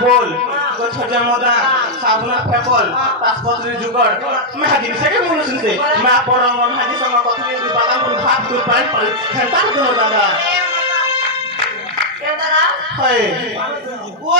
पोल छोटे मोदा साबुना फेपल पासपत्री जुगड़ मैं हाजी से के बोलू सुनते मैं पड़ो मैं हाजी संग कथि बादाम को भात दूध पानी पड़ी खेलता दो दादा के दादा हाय वो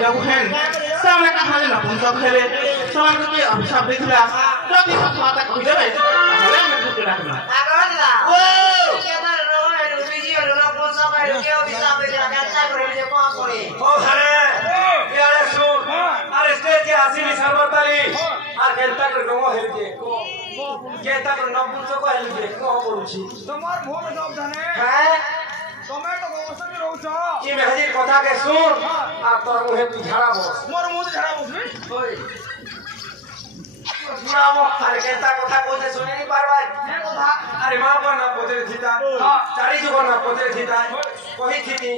सामने का हाल ना पुंसा खेले सामने के अभिशाप देखला जब ये बात कहि देबे ताहले मैं ठक राखना आगोला ओ केदार रोने रुबिजी रोना पुंसा भाई के अभिशाप देखला गाता करे जे को करे ओ हरे यारे सुन अरे स्टेज के आसीनी सरबताली आ केलता कर गो हेलजे केता कर न पुंसा को हेलजे को बोलुछि तोमार भोग सब जाने हैं तमे तो गोवसन में रहउछ ई मेहजीर कथा के सुन आ तोर मुहे तू झाड़ा बस मोर मुंह से झाड़ा बसबे ओए सुनाओ अरे केता कथा कोते सुने नहीं पारबाय ये कथा अरे मां बना पोतरे थीता चारी जो बना पोतरे थीता कहि थीती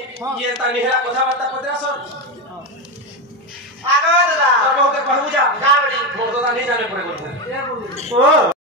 ये ता निहरा कथा बता पोतरा सर आगो दादा तब होते कहू जा गावड़ी मोर तो नहीं जाने पड़े बोल ओ